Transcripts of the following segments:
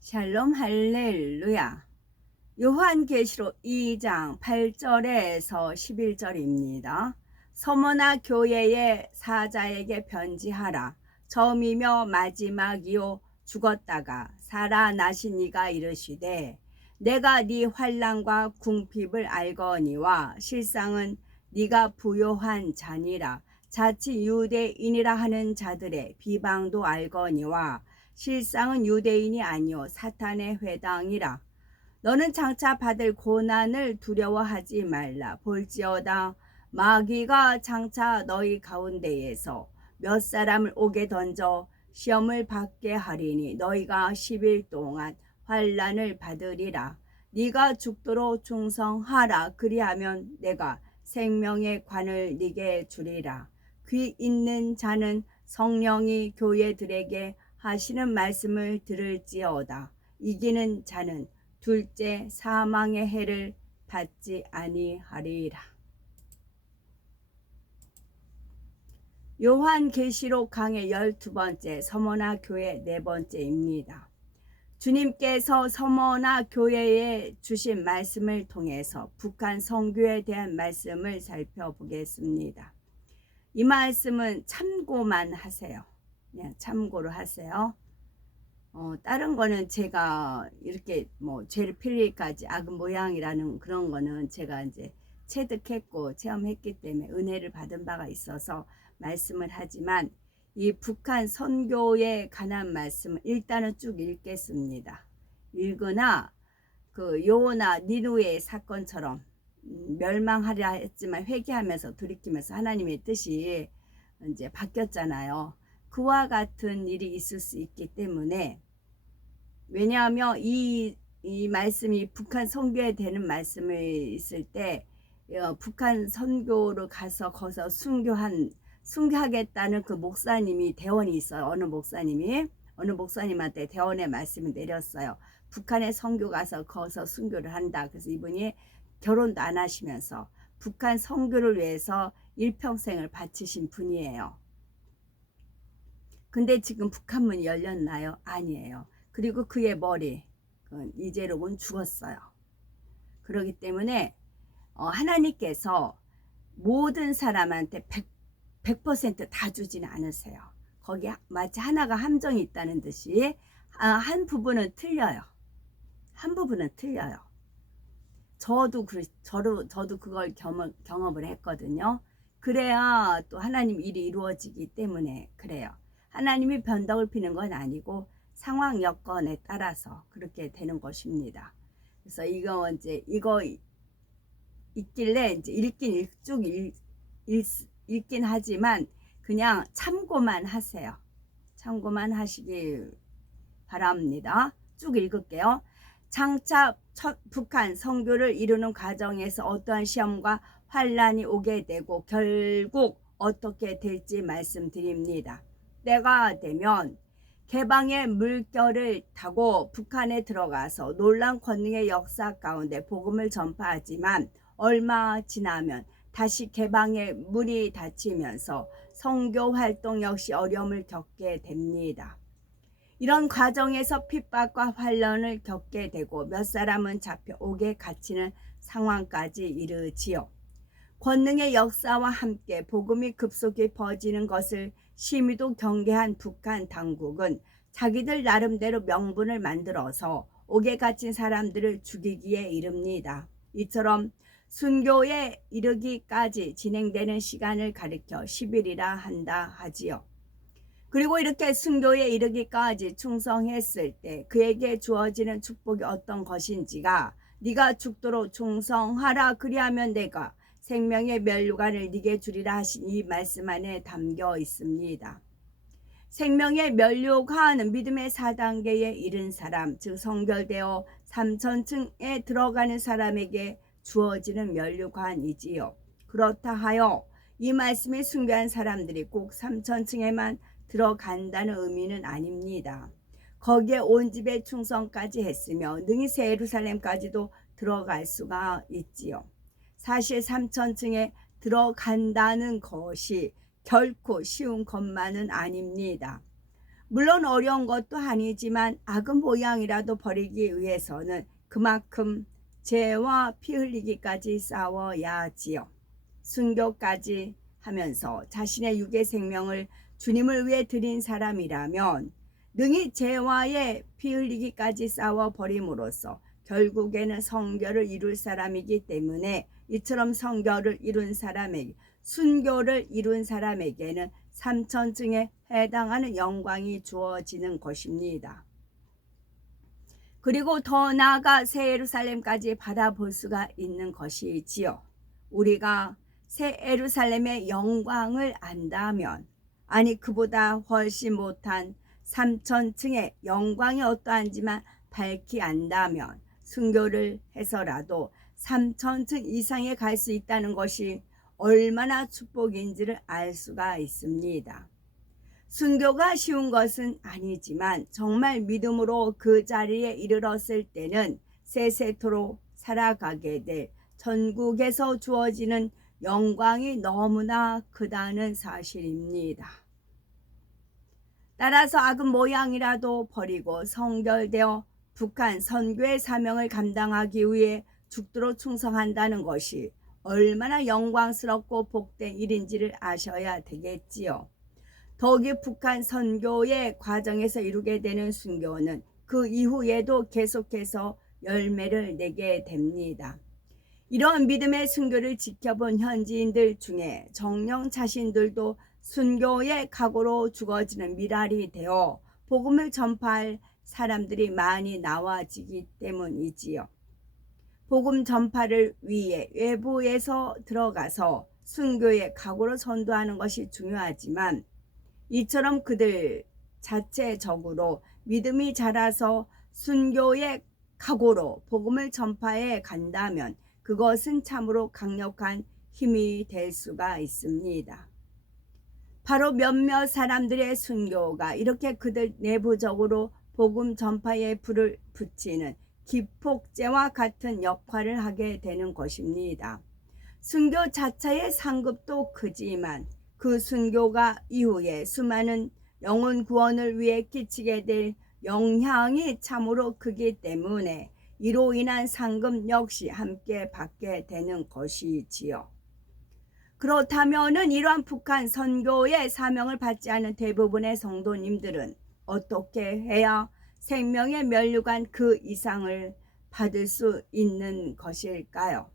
샬롬 할렐루야. 요한계시록 2장 8절에서 11절입니다. 서머나 교회의 사자에게 편지하라. 처음이며 마지막이요 죽었다가 살아나신 이가 이르시되 내가 네 환난과 궁핍을 알거니와 실상은 네가 부요한 자니라. 자칫 유대인이라 하는 자들의 비방도 알거니와 실상은 유대인이 아니요 사탄의 회당이라. 너는 장차 받을 고난을 두려워하지 말라. 볼지어다 마귀가 장차 너희 가운데에서 몇 사람을 오게 던져 시험을 받게 하리니 너희가 10일 동안 환난을 받으리라. 네가 죽도록 충성하라. 그리하면 내가 생명의 관을 네게 주리라. 귀 있는 자는 성령이 교회들에게 하시는 말씀을 들을지어다. 이기는 자는 둘째 사망의 해를 받지 아니하리라. 요한계시록 강의 12번째 서머나 교회 4번째입니다. 주님께서 서머나 교회에 주신 말씀을 통해서 북한 선교에 대한 말씀을 살펴보겠습니다. 이 말씀은 참고만 하세요. 그냥 참고로 하세요. 다른 거는 제가 이렇게 죄를 필리까지 악은 모양이라는 그런 거는 제가 이제 체득했고 체험했기 때문에 은혜를 받은 바가 있어서 말씀을 하지만 이 북한 선교에 관한 말씀은 일단은 쭉 읽겠습니다. 읽으나 그 요나 니누의 사건처럼 멸망하려 했지만 회개하면서 돌이키면서 하나님의 뜻이 이제 바뀌었잖아요. 그와 같은 일이 있을 수 있기 때문에, 왜냐하면 이 말씀이 북한 선교에 되는 말씀을 있을 때 북한 선교를 가서 거기서 순교하겠다는 그 목사님이 대원이 있어요. 어느 목사님한테 대원의 말씀을 내렸어요. 북한에 선교 가서 거기서 순교를 한다. 그래서 이분이 결혼도 안 하시면서 북한 선교를 위해서 일평생을 바치신 분이에요. 근데 지금 북한문이 열렸나요? 아니에요. 그리고 그의 머리 이재록은 죽었어요. 그렇기 때문에 하나님께서 모든 사람한테 100%다 주지는 않으세요. 거기 마치 하나가 함정이 있다는 듯이 한 부분은 틀려요. 한 부분은 틀려요. 저도 그걸 경험을 했거든요. 그래야 또 하나님 일이 이루어지기 때문에 그래요. 하나님이 변덕을 피는 건 아니고 상황 여건에 따라서 그렇게 되는 것입니다. 그래서 이거 있길래 이제 읽긴 하지만 그냥 참고만 하세요. 참고만 하시기 바랍니다. 쭉 읽을게요. 장차 북한 선교를 이루는 과정에서 어떠한 시험과 환란이 오게 되고 결국 어떻게 될지 말씀드립니다. 때가 되면 개방의 물결을 타고 북한에 들어가서 놀라운 권능의 역사 가운데 복음을 전파하지만 얼마 지나면 다시 개방의 문이 닫히면서 선교 활동 역시 어려움을 겪게 됩니다. 이런 과정에서 핍박과 환란을 겪게 되고 몇 사람은 잡혀오게 갇히는 상황까지 이르지요. 권능의 역사와 함께 복음이 급속히 퍼지는 것을 심히도 경계한 북한 당국은 자기들 나름대로 명분을 만들어서 옥에 갇힌 사람들을 죽이기에 이릅니다. 이처럼 순교에 이르기까지 진행되는 시간을 가리켜 10일이라 한다 하지요. 그리고 이렇게 순교에 이르기까지 충성했을 때 그에게 주어지는 축복이 어떤 것인지가 네가 죽도록 충성하라. 그리하면 내가 생명의 면류관을 네게 주리라 하신 이 말씀 안에 담겨 있습니다. 생명의 면류관은 믿음의 4단계에 이른 사람, 즉 성결되어 3천층에 들어가는 사람에게 주어지는 면류관이지요. 그렇다 하여 이 말씀에 순교한 사람들이 꼭 3천층에만 들어간다는 의미는 아닙니다. 거기에 온 집의 충성까지 했으며 능히 새 예루살렘까지도 들어갈 수가 있지요. 사실 3천층에 들어간다는 것이 결코 쉬운 것만은 아닙니다. 물론 어려운 것도 아니지만 악의 모양이라도 버리기 위해서는 그만큼 죄와 피 흘리기까지 싸워야지요. 순교까지 하면서 자신의 육의 생명을 주님을 위해 드린 사람이라면 능히 죄와의 피 흘리기까지 싸워버림으로써 결국에는 성결을 이룰 사람이기 때문에 이처럼 성결을 이룬 사람에게, 순교를 이룬 사람에게는 삼천증에 해당하는 영광이 주어지는 것입니다. 그리고 더 나아가 새 예루살렘까지 바라볼 수가 있는 것이지요. 우리가 새 예루살렘의 영광을 안다면, 아니 그보다 훨씬 못한 삼천층의 영광이 어떠한지만 밝히 안다면 순교를 해서라도 삼천층 이상에 갈 수 있다는 것이 얼마나 축복인지를 알 수가 있습니다. 순교가 쉬운 것은 아니지만 정말 믿음으로 그 자리에 이르렀을 때는 세세토록 살아가게 될 천국에서 주어지는 영광이 너무나 크다는 사실입니다. 따라서 악의 모양이라도 버리고 성결되어 북한 선교의 사명을 감당하기 위해 죽도록 충성한다는 것이 얼마나 영광스럽고 복된 일인지를 아셔야 되겠지요. 더욱이 북한 선교의 과정에서 이루게 되는 순교는 그 이후에도 계속해서 열매를 내게 됩니다. 이런 믿음의 순교를 지켜본 현지인들 중에 정령 자신들도 순교의 각오로 죽어지는 미랄이 되어 복음을 전파할 사람들이 많이 나와지기 때문이지요. 복음 전파를 위해 외부에서 들어가서 순교의 각오로 전도하는 것이 중요하지만 이처럼 그들 자체적으로 믿음이 자라서 순교의 각오로 복음을 전파해 간다면 그것은 참으로 강력한 힘이 될 수가 있습니다. 바로 몇몇 사람들의 순교가 이렇게 그들 내부적으로 복음 전파에 불을 붙이는 기폭제와 같은 역할을 하게 되는 것입니다. 순교 자체의 상급도 크지만 그 순교가 이후에 수많은 영혼 구원을 위해 끼치게 될 영향이 참으로 크기 때문에 이로 인한 상급 역시 함께 받게 되는 것이지요. 그렇다면은 이러한 북한 선교의 사명을 받지 않은 대부분의 성도님들은 어떻게 해야 생명의 면류관 그 이상을 받을 수 있는 것일까요?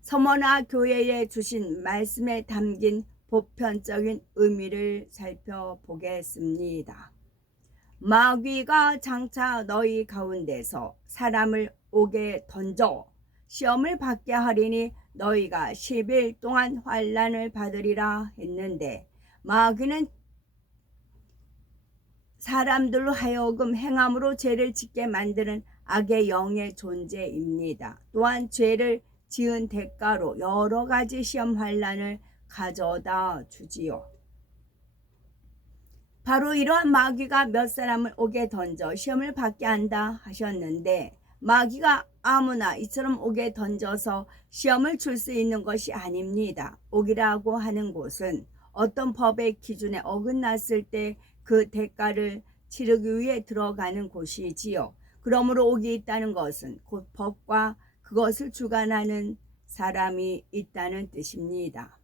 서머나 교회에 주신 말씀에 담긴 보편적인 의미를 살펴보겠습니다. 마귀가 장차 너희 가운데서 사람을 옥에 던져 시험을 받게 하리니 너희가 10일 동안 환난을 받으리라 했는데, 마귀는 사람들로 하여금 행함으로 죄를 짓게 만드는 악의 영의 존재입니다. 또한 죄를 지은 대가로 여러 가지 시험 환난을 가져다 주지요. 바로 이러한 마귀가 몇 사람을 옥에 던져 시험을 받게 한다 하셨는데, 마귀가 아무나 이처럼 옥에 던져서 시험을 줄 수 있는 것이 아닙니다. 옥이라고 하는 곳은 어떤 법의 기준에 어긋났을 때 그 대가를 치르기 위해 들어가는 곳이지요. 그러므로 옥이 있다는 것은 곧 법과 그것을 주관하는 사람이 있다는 뜻입니다.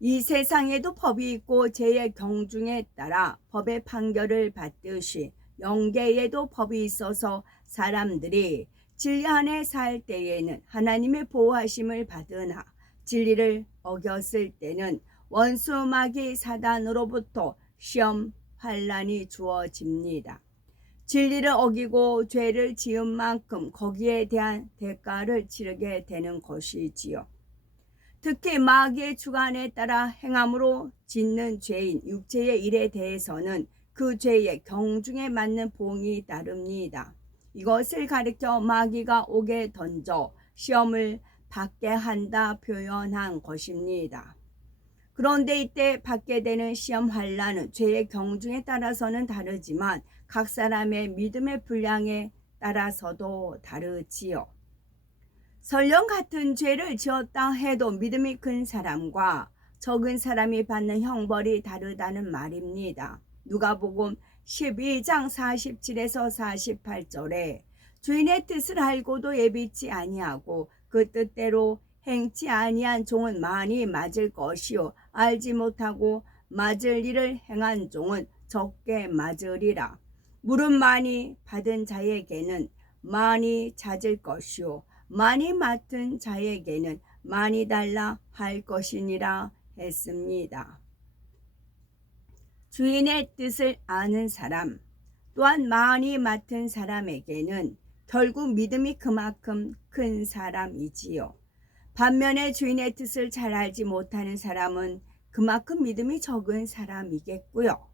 이 세상에도 법이 있고 죄의 경중에 따라 법의 판결을 받듯이 영계에도 법이 있어서 사람들이 진리 안에 살 때에는 하나님의 보호하심을 받으나 진리를 어겼을 때는 원수 마귀 사단으로부터 시험 환난이 주어집니다. 진리를 어기고 죄를 지은 만큼 거기에 대한 대가를 치르게 되는 것이지요. 특히 마귀의 주관에 따라 행함으로 짓는 죄인 육체의 일에 대해서는 그 죄의 경중에 맞는 보응이 따릅니다. 이것을 가리켜 마귀가 옥에 던져 시험을 받게 한다 표현한 것입니다. 그런데 이때 받게 되는 시험 환난은 죄의 경중에 따라서는 다르지만 각 사람의 믿음의 분량에 따라서도 다르지요. 설령 같은 죄를 지었다 해도 믿음이 큰 사람과 적은 사람이 받는 형벌이 다르다는 말입니다. 누가복음 12장 47에서 48절에 주인의 뜻을 알고도 예비치 아니하고 그 뜻대로 행치 아니한 종은 많이 맞을 것이요 알지 못하고 맞을 일을 행한 종은 적게 맞으리라. 물은 많이 받은 자에게는 많이 찾을 것이요 많이 맡은 자에게는 많이 달라 할 것이니라 했습니다. 주인의 뜻을 아는 사람 또한 많이 맡은 사람에게는 결국 믿음이 그만큼 큰 사람이지요. 반면에 주인의 뜻을 잘 알지 못하는 사람은 그만큼 믿음이 적은 사람이겠고요.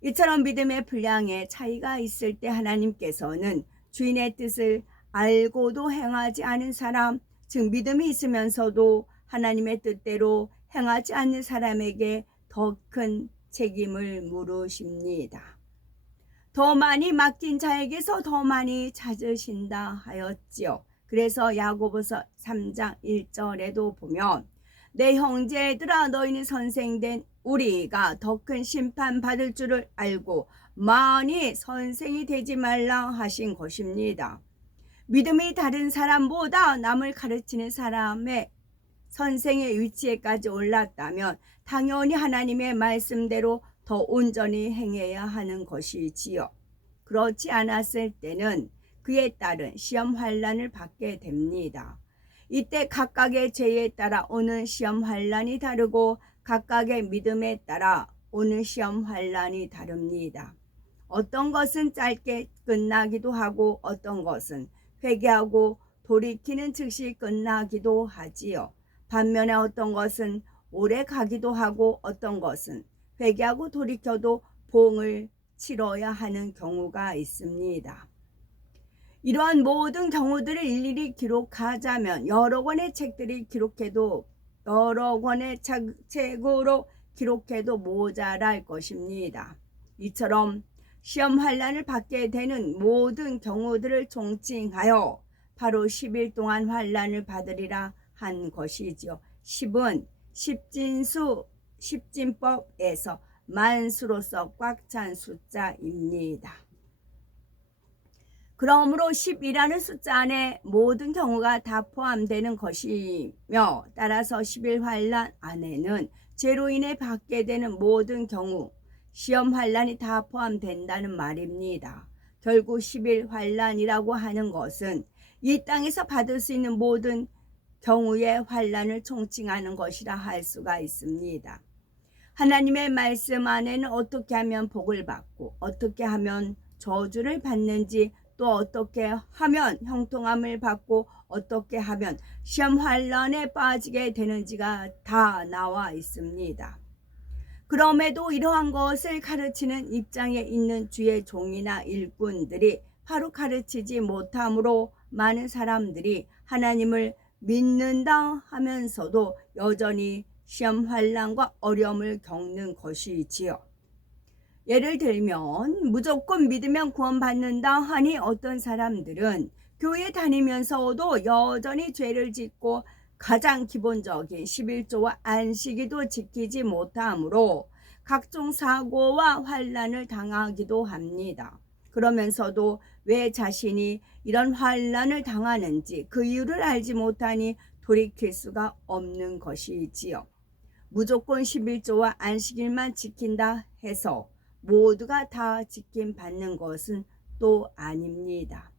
이처럼 믿음의 분량에 차이가 있을 때 하나님께서는 주인의 뜻을 알고도 행하지 않은 사람, 즉 믿음이 있으면서도 하나님의 뜻대로 행하지 않는 사람에게 더 큰 책임을 물으십니다. 더 많이 맡긴 자에게서 더 많이 찾으신다 하였지요. 그래서 야고보서 3장 1절에도 보면 내 형제들아 너희는 선생된 우리가 더 큰 심판 받을 줄을 알고 많이 선생이 되지 말라 하신 것입니다. 믿음이 다른 사람보다 남을 가르치는 사람의 선생의 위치에까지 올랐다면 당연히 하나님의 말씀대로 더 온전히 행해야 하는 것이지요. 그렇지 않았을 때는 그에 따른 시험 환난을 받게 됩니다. 이때 각각의 죄에 따라 오는 시험 환난이 다르고 각각의 믿음에 따라 오는 시험 환난이 다릅니다. 어떤 것은 짧게 끝나기도 하고 어떤 것은 회개하고 돌이키는 즉시 끝나기도 하지요. 반면에 어떤 것은 오래 가기도 하고 어떤 것은 회개하고 돌이켜도 봉을 치러야 하는 경우가 있습니다. 이러한 모든 경우들을 일일이 기록하자면 여러 권의 책들이 기록해도 여러 권의 책으로 기록해도 모자랄 것입니다. 이처럼 시험 환난을 받게 되는 모든 경우들을 총칭하여 바로 10일 동안 환난을 받으리라 한 것이지요. 10은 십진법에서 만수로서 꽉 찬 숫자입니다. 그러므로 10이라는 숫자 안에 모든 경우가 다 포함되는 것이며 따라서 10일 환난 안에는 죄로 인해 받게 되는 모든 경우 시험 환난이 다 포함된다는 말입니다. 결국 10일 환난이라고 하는 것은 이 땅에서 받을 수 있는 모든 경우의 환난을 총칭하는 것이라 할 수가 있습니다. 하나님의 말씀 안에는 어떻게 하면 복을 받고 어떻게 하면 저주를 받는지 또 어떻게 하면 형통함을 받고 어떻게 하면 시험 환난에 빠지게 되는지가 다 나와 있습니다. 그럼에도 이러한 것을 가르치는 입장에 있는 주의 종이나 일꾼들이 바로 가르치지 못함으로 많은 사람들이 하나님을 믿는다 하면서도 여전히 시험 환난과 어려움을 겪는 것이지요. 예를 들면 무조건 믿으면 구원받는다 하니 어떤 사람들은 교회 다니면서도 여전히 죄를 짓고 가장 기본적인 11조와 안식일도 지키지 못함으로 각종 사고와 환난을 당하기도 합니다. 그러면서도 왜 자신이 이런 환난을 당하는지 그 이유를 알지 못하니 돌이킬 수가 없는 것이지요. 무조건 11조와 안식일만 지킨다 해서 모두가 다 지킴받는 것은 또 아닙니다.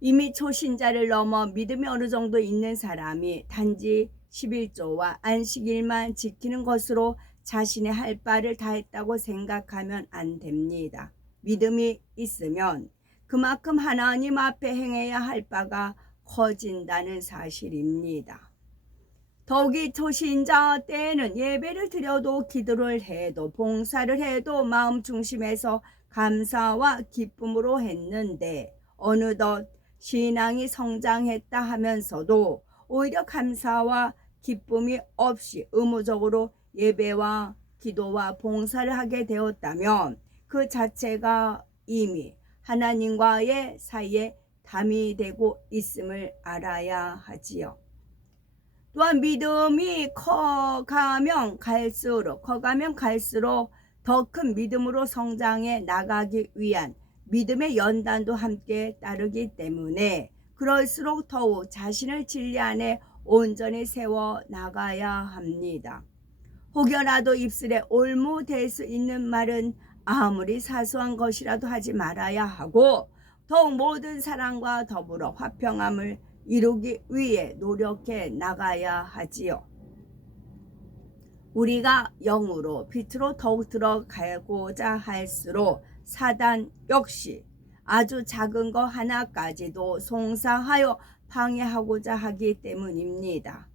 이미 초신자를 넘어 믿음이 어느 정도 있는 사람이 단지 11조와 안식일만 지키는 것으로 자신의 할 바를 다 했다고 생각하면 안 됩니다. 믿음이 있으면 그만큼 하나님 앞에 행해야 할 바가 커진다는 사실입니다. 더욱이 초신자 때에는 예배를 드려도 기도를 해도 봉사를 해도 마음 중심에서 감사와 기쁨으로 했는데 어느덧 신앙이 성장했다 하면서도 오히려 감사와 기쁨이 없이 의무적으로 예배와 기도와 봉사를 하게 되었다면 그 자체가 이미 하나님과의 사이에 담이 되고 있음을 알아야 하지요. 또한 믿음이 커가면 갈수록 더 큰 믿음으로 성장해 나가기 위한 믿음의 연단도 함께 따르기 때문에 그럴수록 더욱 자신을 진리 안에 온전히 세워 나가야 합니다. 혹여라도 입술에 올무될 수 있는 말은 아무리 사소한 것이라도 하지 말아야 하고 더욱 모든 사랑과 더불어 화평함을 이루기 위해 노력해 나가야 하지요. 우리가 영으로 빛으로 더욱 들어가고자 할수록 사단 역시 아주 작은 것 하나까지도 송사하여 방해하고자 하기 때문입니다.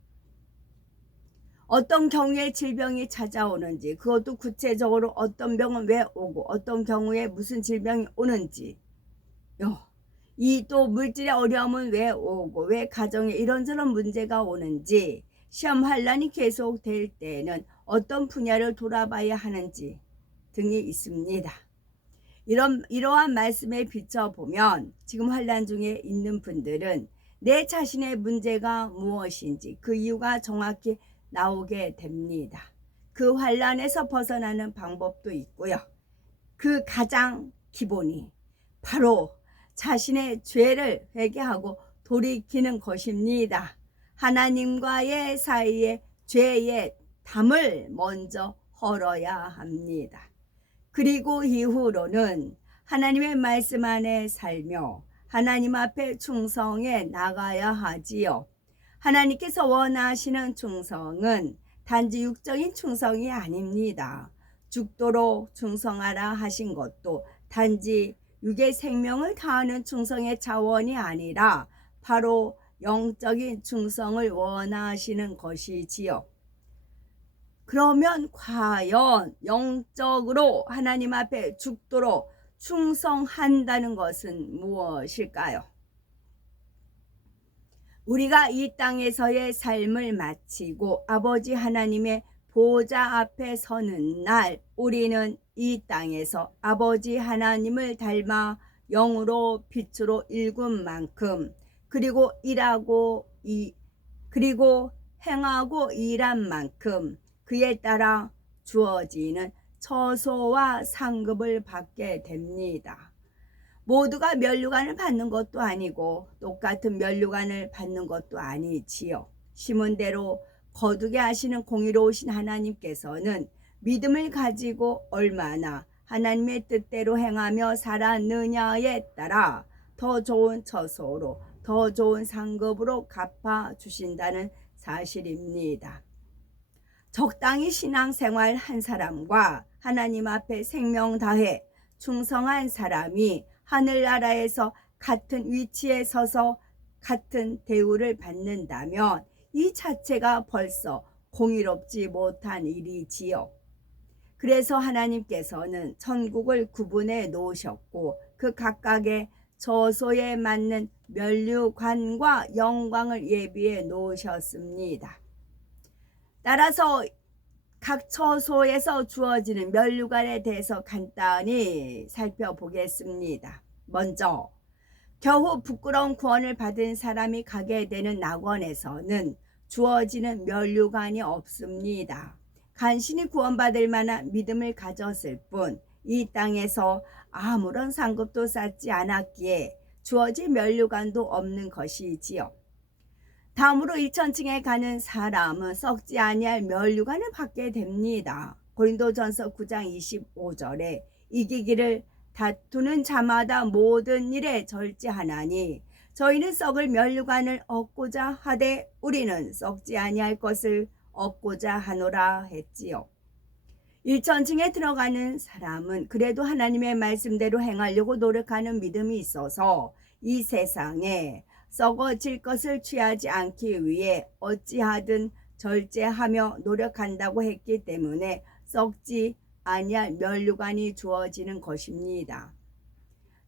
어떤 경우에 질병이 찾아오는지, 그것도 구체적으로 어떤 병은 왜 오고 어떤 경우에 무슨 질병이 오는지, 이 또 물질의 어려움은 왜 오고 왜 가정에 이런저런 문제가 오는지, 시험 환란이 계속될 때는 어떤 분야를 돌아봐야 하는지 등이 있습니다. 이러한 말씀에 비춰보면 지금 환란 중에 있는 분들은 내 자신의 문제가 무엇인지 그 이유가 정확히 나오게 됩니다. 그 환란에서 벗어나는 방법도 있고요. 그 가장 기본이 바로 자신의 죄를 회개하고 돌이키는 것입니다. 하나님과의 사이에 죄의 담을 먼저 헐어야 합니다. 그리고 이후로는 하나님의 말씀 안에 살며 하나님 앞에 충성해 나가야 하지요. 하나님께서 원하시는 충성은 단지 육적인 충성이 아닙니다. 죽도록 충성하라 하신 것도 단지 육의 생명을 다하는 충성의 차원이 아니라 바로 영적인 충성을 원하시는 것이지요. 그러면 과연 영적으로 하나님 앞에 죽도록 충성한다는 것은 무엇일까요? 우리가 이 땅에서의 삶을 마치고 아버지 하나님의 보좌 앞에 서는 날, 우리는 이 땅에서 아버지 하나님을 닮아 영으로 빛으로 일군 만큼, 그리고 행하고 일한 만큼 그에 따라 주어지는 처소와 상급을 받게 됩니다. 모두가 면류관을 받는 것도 아니고 똑같은 면류관을 받는 것도 아니지요. 심은 대로 거두게 하시는 공의로우신 하나님께서는 믿음을 가지고 얼마나 하나님의 뜻대로 행하며 살았느냐에 따라 더 좋은 처소로 더 좋은 상급으로 갚아주신다는 사실입니다. 적당히 신앙생활 한 사람과 하나님 앞에 생명 다해 충성한 사람이 하늘나라에서 같은 위치에 서서 같은 대우를 받는다면 이 자체가 벌써 공의롭지 못한 일이지요. 그래서 하나님께서는 천국을 구분해 놓으셨고 그 각각의 처소에 맞는 면류관과 영광을 예비해 놓으셨습니다. 따라서 각 처소에서 주어지는 면류관에 대해서 간단히 살펴보겠습니다. 먼저 겨우 부끄러운 구원을 받은 사람이 가게 되는 낙원에서는 주어지는 면류관이 없습니다. 간신히 구원받을 만한 믿음을 가졌을 뿐 이 땅에서 아무런 상급도 쌓지 않았기에 주어진 면류관도 없는 것이지요. 다음으로 1천층에 가는 사람은 썩지 아니할 면류관을 받게 됩니다. 고린도전서 9장 25절에 이기기를 다투는 자마다 모든 일에 절제하나니 저희는 썩을 면류관을 얻고자 하되 우리는 썩지 아니할 것을 얻고자 하노라 했지요. 1천층에 들어가는 사람은 그래도 하나님의 말씀대로 행하려고 노력하는 믿음이 있어서 이 세상에 썩어질 것을 취하지 않기 위해 어찌하든 절제하며 노력한다고 했기 때문에 썩지 아니할 면류관이 주어지는 것입니다.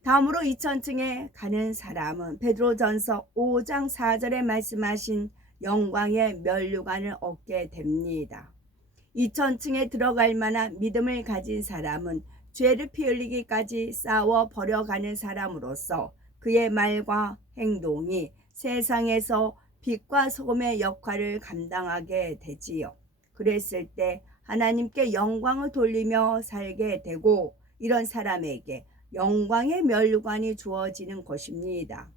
다음으로 2천층에 가는 사람은 베드로전서 5장 4절에 말씀하신 영광의 면류관을 얻게 됩니다. 2천층에 들어갈 만한 믿음을 가진 사람은 죄를 피 흘리기까지 싸워 버려가는 사람으로서 그의 말과 행동이 세상에서 빛과 소금의 역할을 감당하게 되지요. 그랬을 때 하나님께 영광을 돌리며 살게 되고 이런 사람에게 영광의 면류관이 주어지는 것입니다.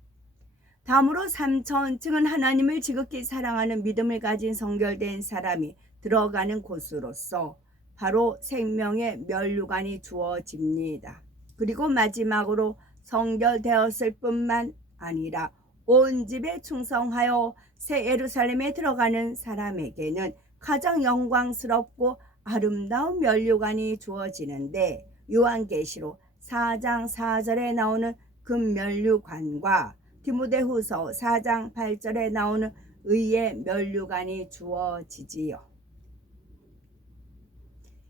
다음으로 3천층은 하나님을 지극히 사랑하는 믿음을 가진 성결된 사람이 들어가는 곳으로서 바로 생명의 면류관이 주어집니다. 그리고 마지막으로 성결되었을 뿐만 아니라 온 집에 충성하여 새 예루살렘에 들어가는 사람에게는 가장 영광스럽고 아름다운 면류관이 주어지는데 요한계시록 4장 4절에 나오는 금면류관과 디모데후서 4장 8절에 나오는 의의 면류관이 주어지지요.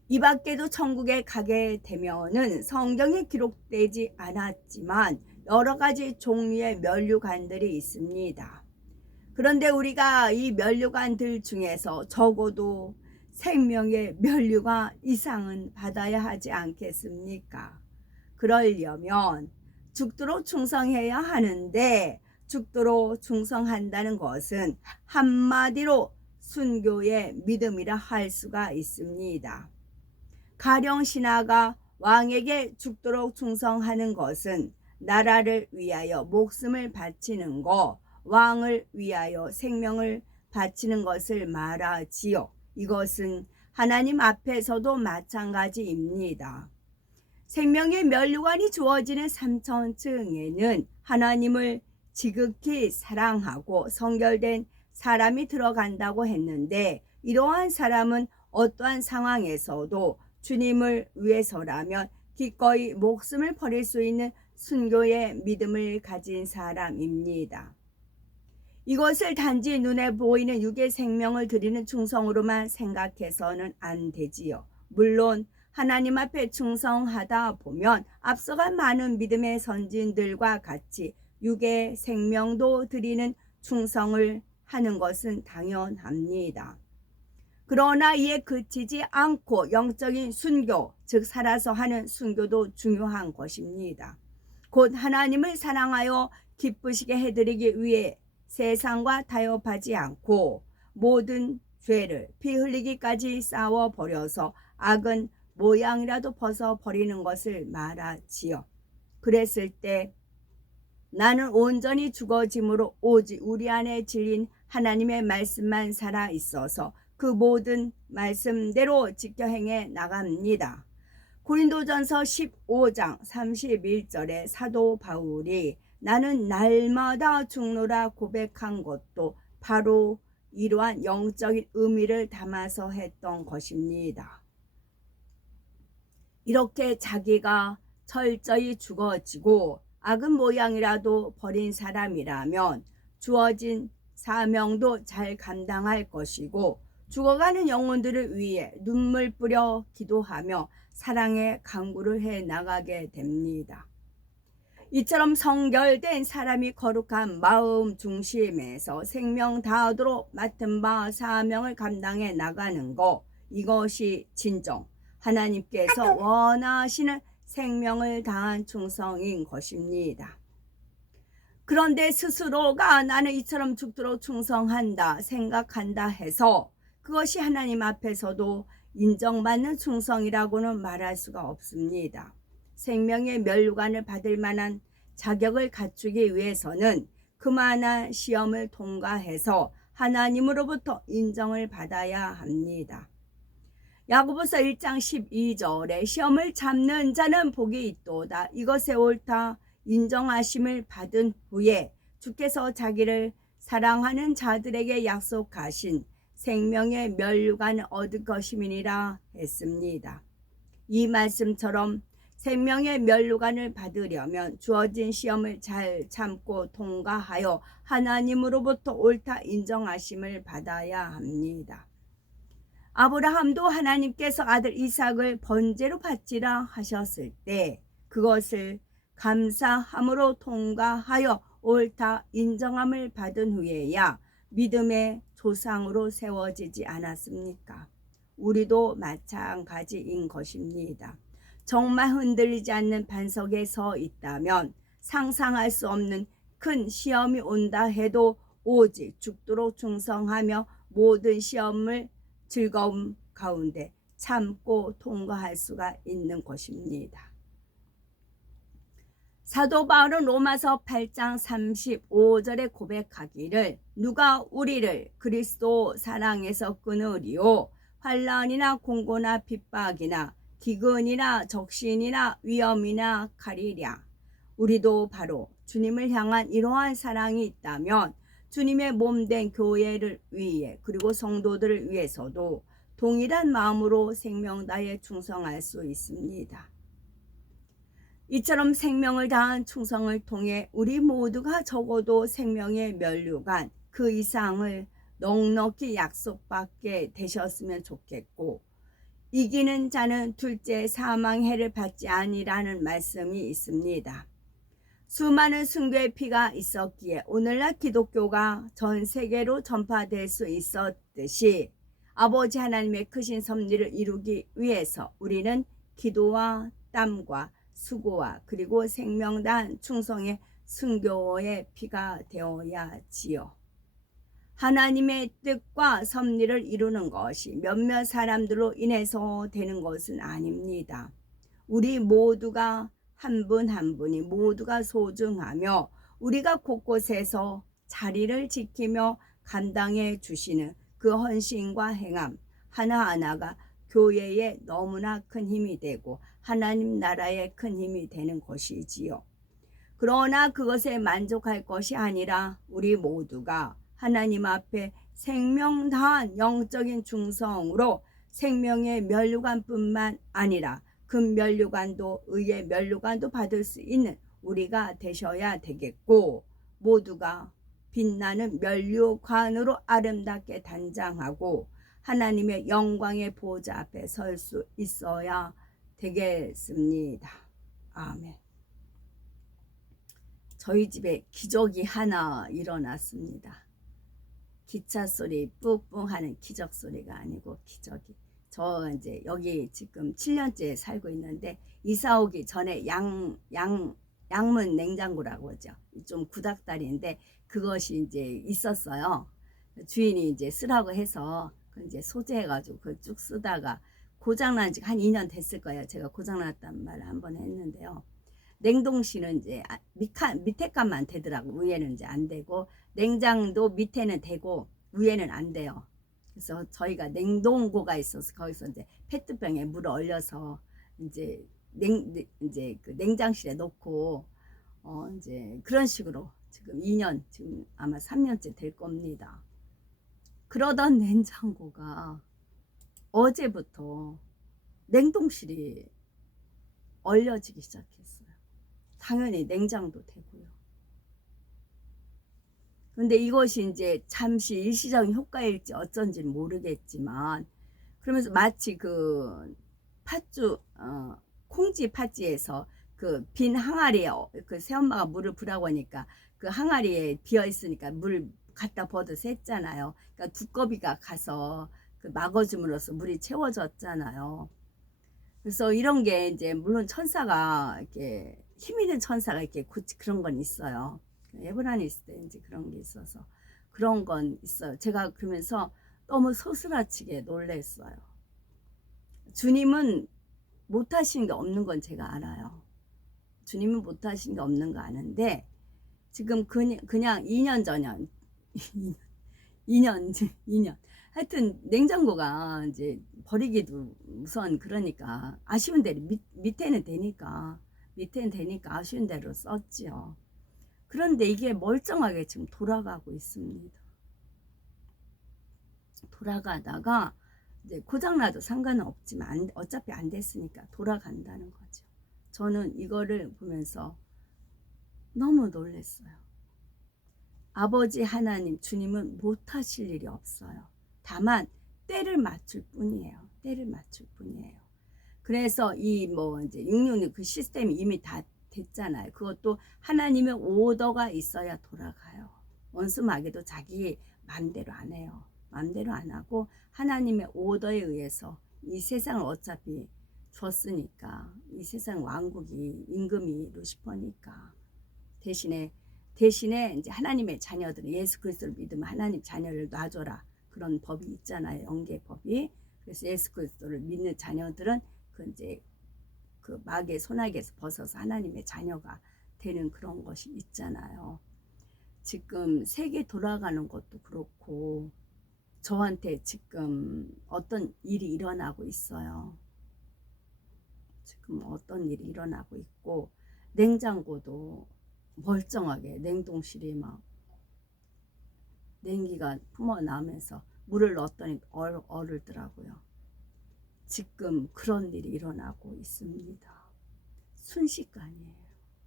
이 밖에도 천국에 가게 되면은 성경에 기록되지 않았지만 여러 가지 종류의 면류관들이 있습니다. 그런데 우리가 이 면류관들 중에서 적어도 생명의 면류관 이상은 받아야 하지 않겠습니까? 그러려면 죽도록 충성해야 하는데 죽도록 충성한다는 것은 한마디로 순교의 믿음이라 할 수가 있습니다. 가령 신하가 왕에게 죽도록 충성하는 것은 나라를 위하여 목숨을 바치는 것, 왕을 위하여 생명을 바치는 것을 말하지요. 이것은 하나님 앞에서도 마찬가지입니다. 생명의 면류관이 주어지는 3천층에는 하나님을 지극히 사랑하고 성결된 사람이 들어간다고 했는데 이러한 사람은 어떠한 상황에서도 주님을 위해서라면 기꺼이 목숨을 버릴 수 있는 순교의 믿음을 가진 사람입니다. 이것을 단지 눈에 보이는 육의 생명을 드리는 충성으로만 생각해서는 안 되지요. 물론 하나님 앞에 충성하다 보면 앞서간 많은 믿음의 선진들과 같이 육의 생명도 드리는 충성을 하는 것은 당연합니다. 그러나 이에 그치지 않고 영적인 순교, 즉 살아서 하는 순교도 중요한 것입니다. 곧 하나님을 사랑하여 기쁘시게 해드리기 위해 세상과 타협하지 않고 모든 죄를 피 흘리기까지 싸워버려서 악은 모양이라도 벗어버리는 것을 말하지요. 그랬을 때 나는 온전히 죽어짐으로 오직 우리 안에 진린 하나님의 말씀만 살아 있어서 그 모든 말씀대로 지켜 행해 나갑니다. 고린도전서 15장 31절에 사도 바울이 나는 날마다 죽노라 고백한 것도 바로 이러한 영적인 의미를 담아서 했던 것입니다. 이렇게 자기가 철저히 죽어지고 악은 모양이라도 버린 사람이라면 주어진 사명도 잘 감당할 것이고 죽어가는 영혼들을 위해 눈물 뿌려 기도하며 사랑의 강구를 해 나가게 됩니다. 이처럼 성결된 사람이 거룩한 마음 중심에서 생명 다하도록 맡은 바 사명을 감당해 나가는 것, 이것이 진정 하나님께서 원하시는 생명을 다한 충성인 것입니다. 그런데 스스로가 나는 이처럼 죽도록 충성한다 생각한다 해서 그것이 하나님 앞에서도 인정받는 충성이라고는 말할 수가 없습니다. 생명의 면류관을 받을 만한 자격을 갖추기 위해서는 그만한 시험을 통과해서 하나님으로부터 인정을 받아야 합니다. 야고보서 1장 12절에 시험을 잡는 자는 복이 있도다. 이것에 옳다 인정하심을 받은 후에 주께서 자기를 사랑하는 자들에게 약속하신 생명의 면류관을 얻을 것임이니라 했습니다. 이 말씀처럼 생명의 면류관을 받으려면 주어진 시험을 잘 참고 통과하여 하나님으로부터 옳다 인정하심을 받아야 합니다. 아브라함도 하나님께서 아들 이삭을 번제로 바치라 하셨을 때 그것을 감사함으로 통과하여 옳다 인정함을 받은 후에야 믿음의 조상으로 세워지지 않았습니까? 우리도 마찬가지인 것입니다. 정말 흔들리지 않는 반석에 서 있다면 상상할 수 없는 큰 시험이 온다 해도 오직 죽도록 충성하며 모든 시험을 즐거움 가운데 참고 통과할 수가 있는 것입니다. 사도 바울은 로마서 8장 35절에 고백하기를 누가 우리를 그리스도 사랑에서 끊으리요 환난이나 공고나 핍박이나 기근이나 적신이나 위험이나 칼이랴. 우리도 바로 주님을 향한 이러한 사랑이 있다면 주님의 몸된 교회를 위해 그리고 성도들을 위해서도 동일한 마음으로 생명 다해 충성할 수 있습니다. 이처럼 생명을 다한 충성을 통해 우리 모두가 적어도 생명의 면류관 그 이상을 넉넉히 약속받게 되셨으면 좋겠고 이기는 자는 둘째 사망해를 받지 아니라는 말씀이 있습니다. 수많은 순교의 피가 있었기에 오늘날 기독교가 전 세계로 전파될 수 있었듯이 아버지 하나님의 크신 섭리를 이루기 위해서 우리는 기도와 땀과 수고와 그리고 생명다한 충성의 순교의 피가 되어야지요. 하나님의 뜻과 섭리를 이루는 것이 몇몇 사람들로 인해서 되는 것은 아닙니다. 우리 모두가 한 분 한 분이 모두가 소중하며 우리가 곳곳에서 자리를 지키며 감당해 주시는 그 헌신과 행함 하나하나가 교회에 너무나 큰 힘이 되고 하나님 나라에 큰 힘이 되는 것이지요. 그러나 그것에 만족할 것이 아니라 우리 모두가 하나님 앞에 생명 다한 영적인 충성으로 생명의 면류관뿐만 아니라 금면류관도 의의 면류관도 받을 수 있는 우리가 되셔야 되겠고 모두가 빛나는 면류관으로 아름답게 단장하고 하나님의 영광의 보좌 앞에 설 수 있어야 되겠습니다. 아멘. 저희 집에 기적이 하나 일어났습니다. 기차 소리 뿡뿡 하는 기적 소리가 아니고 기적이. 저 이제 여기 지금 7년째 살고 있는데 이사 오기 전에 양문 냉장고라고 하죠. 좀 구닥다리인데 그것이 이제 있었어요. 주인이 이제 쓰라고 해서 이제 소재해가지고 그 쭉 쓰다가 고장난 지 한 2년 됐을 거예요. 제가 고장났단 말을 한번 했는데요. 냉동실은 이제 밑에 값만 되더라고. 위에는 이제 안 되고 냉장도 밑에는 되고 위에는 안 돼요. 그래서 저희가 냉동고가 있어서 거기서 이제 페트병에 물을 얼려서 이제 이제 그 냉장실에 넣고 이제 그런 식으로 지금 2년 지금 아마 3년째 될 겁니다. 그러던 냉장고가 어제부터 냉동실이 얼려지기 시작했어요. 당연히 냉장도 되고요. 근데 이것이 이제 잠시 일시적인 효과일지 어쩐지는 모르겠지만 그러면서 마치 그 팥주 콩지 팥지에서 그 빈 항아리에 그 새엄마가 물을 부라고 하니까 그 항아리에 비어 있으니까 물 갖다 버려서 했잖아요. 그러니까 두꺼비가 가서 그 막아줌으로써 물이 채워졌잖아요. 그래서 이런 게 이제 물론 천사가 이렇게 힘 있는 천사가 이렇게 그런 건 있어요. 에브라니 있을 때 이제 그런 게 있어서 그런 건 있어요. 제가 그러면서 너무 소스라치게 놀랬어요. 주님은 못하신 게 없는 건 제가 알아요. 주님은 못하신 게 없는 거 아는데 지금 그냥 2년 전이야. 2년 하여튼 냉장고가 이제 버리기도 우선 그러니까 아쉬운 대로 밑에는 되니까 아쉬운 대로 썼지요. 그런데 이게 멀쩡하게 지금 돌아가고 있습니다. 돌아가다가 이제 고장나도 상관은 없지만 어차피 안 됐으니까 돌아간다는 거죠. 저는 이거를 보면서 너무 놀랐어요. 아버지 하나님 주님은 못하실 일이 없어요. 다만 때를 맞출 뿐이에요. 때를 맞출 뿐이에요. 그래서 이 뭐 이제 666 그 시스템이 이미 다 됐잖아요. 그것도 하나님의 오더가 있어야 돌아가요. 원수 마귀도 자기 마음대로 안 해요. 마음대로 안 하고 하나님의 오더에 의해서 이 세상을 어차피 줬으니까 이 세상 왕국이 임금이 루시퍼니까 대신에 이제 하나님의 자녀들은 예수 그리스도를 믿으면 하나님 자녀를 놔줘라 그런 법이 있잖아요. 영계법이. 그래서 예수 그리스도를 믿는 자녀들은 그 이제 그 마귀의 손아귀에서 벗어서 하나님의 자녀가 되는 그런 것이 있잖아요. 지금 세계 돌아가는 것도 그렇고 저한테 지금 어떤 일이 일어나고 있어요. 지금 어떤 일이 일어나고 있고 냉장고도 멀쩡하게 냉동실이 막 냉기가 품어나면서 물을 넣었더니 얼을더라고요. 지금 그런 일이 일어나고 있습니다. 순식간이에요.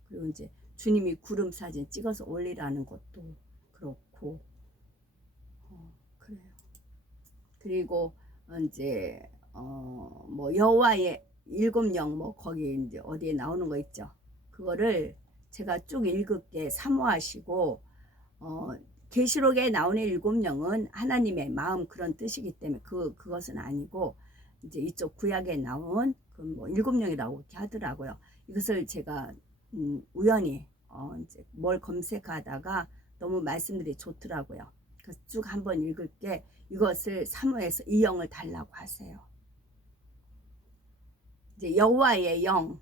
그리고 이제 주님이 구름 사진 찍어서 올리라는 것도 그렇고 그래요. 그리고 이제 뭐 여호와의 일곱 영 뭐 거기 이제 어디에 나오는 거 있죠. 그거를 제가 쭉 읽을게 사모하시고 계시록에 나오는 일곱 영은 하나님의 마음 그런 뜻이기 때문에 그것은 아니고 이제 이쪽 구약에 나온 그 뭐 일곱 영이라고 이렇게 하더라고요. 이것을 제가 우연히 이제 뭘 검색하다가 너무 말씀들이 좋더라고요. 그래서 쭉 한번 읽을게. 이것을 사모해서 이 영을 달라고 하세요. 이제 여호와의 영,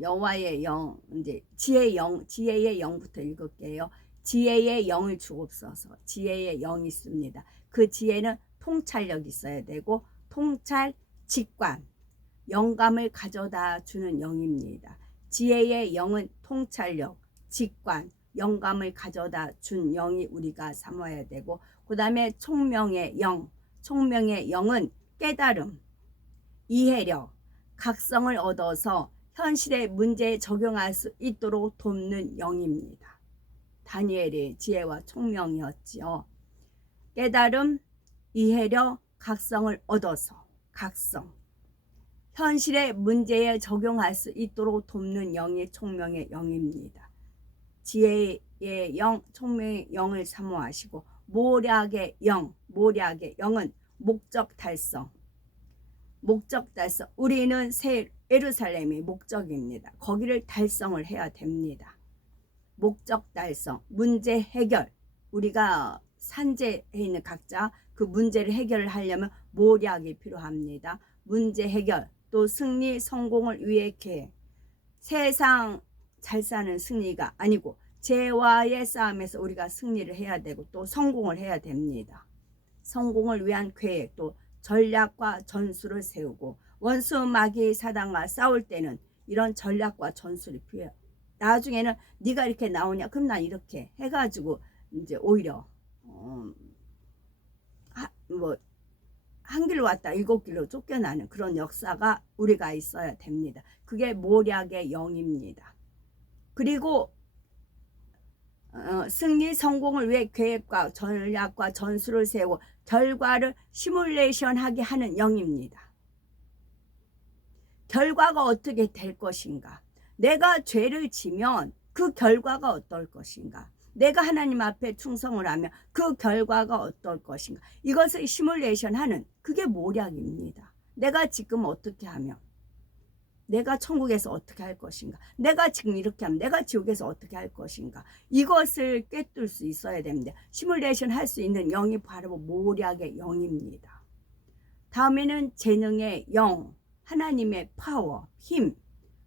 여호와의 영, 이제 지혜의 영부터 읽을게요. 지혜의 영을 주옵소서. 지혜의 영이 있습니다. 그 지혜는 통찰력이 있어야 되고 통찰, 직관, 영감을 가져다 주는 영입니다. 지혜의 영은 통찰력, 직관, 영감을 가져다 준 영이 우리가 삼아야 되고 그 다음에 총명의 영은 깨달음, 이해력, 각성을 얻어서 현실의 문제에 적용할 수 있도록 돕는 영입니다. 다니엘의 지혜와 총명이었지요. 깨달음, 이해력, 각성을 얻어서 각성. 현실의 문제에 적용할 수 있도록 돕는 영이 총명의 영입니다. 지혜의 영, 총명의 영을 사모하시고 모략의 영은 목적 달성. 우리는 새 예루살렘이 목적입니다. 거기를 달성을 해야 됩니다. 목적 달성, 문제 해결. 우리가 산재해 있는 각자 그 문제를 해결을 하려면 모략이 필요합니다. 문제 해결, 또 승리, 성공을 위해 계획. 세상 잘 사는 승리가 아니고 죄와의 싸움에서 우리가 승리를 해야 되고 또 성공을 해야 됩니다. 성공을 위한 계획, 또 전략과 전술을 세우고 원수 마귀 사단과 싸울 때는 이런 전략과 전술이 필요해요. 나중에는 네가 이렇게 나오냐 그럼 난 이렇게 해가지고 이제 오히려 한 길로 왔다 일곱 길로 쫓겨나는 그런 역사가 우리가 있어야 됩니다. 그게 모략의 영입니다. 그리고 승리 성공을 위해 계획과 전략과 전술을 세우고 결과를 시뮬레이션하게 하는 영입니다. 결과가 어떻게 될 것인가? 내가 죄를 지면 그 결과가 어떨 것인가? 내가 하나님 앞에 충성을 하면 그 결과가 어떨 것인가? 이것을 시뮬레이션하는 그게 모략입니다. 내가 지금 어떻게 하면 내가 천국에서 어떻게 할 것인가? 내가 지금 이렇게 하면 내가 지옥에서 어떻게 할 것인가? 이것을 꿰뚫을 수 있어야 됩니다. 시뮬레이션 할 수 있는 영이 바로 모략의 영입니다. 다음에는 재능의 영, 하나님의 파워, 힘,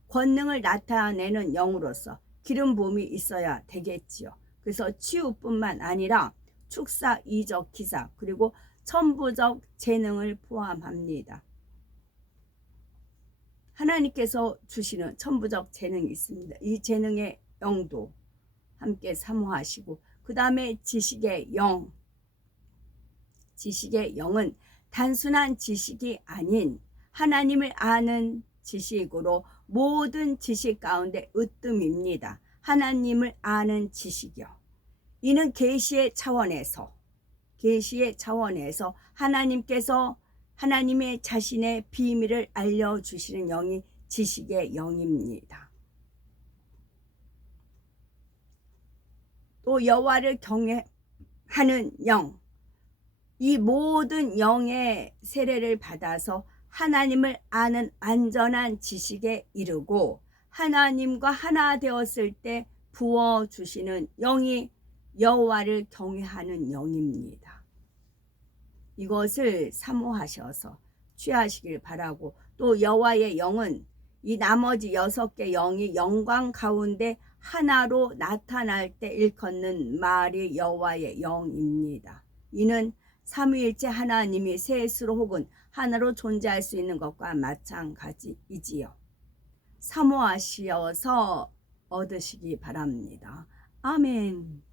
권능을 나타내는 영으로서 기름 부음이 있어야 되겠지요. 그래서 치유뿐만 아니라 축사, 이적, 기사, 그리고 천부적 재능을 포함합니다. 하나님께서 주시는 천부적 재능이 있습니다. 이 재능의 영도 함께 사모하시고 그 다음에 지식의 영. 지식의 영은 단순한 지식이 아닌 하나님을 아는 지식으로 모든 지식 가운데 으뜸입니다. 하나님을 아는 지식이요. 이는 계시의 차원에서 하나님께서 하나님의 자신의 비밀을 알려주시는 영이 지식의 영입니다. 또 여호와를 경외하는 영, 이 모든 영의 세례를 받아서 하나님을 아는 완전한 지식에 이르고 하나님과 하나 되었을 때 부어주시는 영이 여호와를 경외하는 영입니다. 이것을 사모하셔서 취하시길 바라고, 또 여호와의 영은 이 나머지 6개 영이 영광 가운데 하나로 나타날 때 일컫는 말이 여호와의 영입니다. 이는 삼위일체 하나님이 셋으로 혹은 하나로 존재할 수 있는 것과 마찬가지이지요. 사모하시어서 얻으시기 바랍니다. 아멘.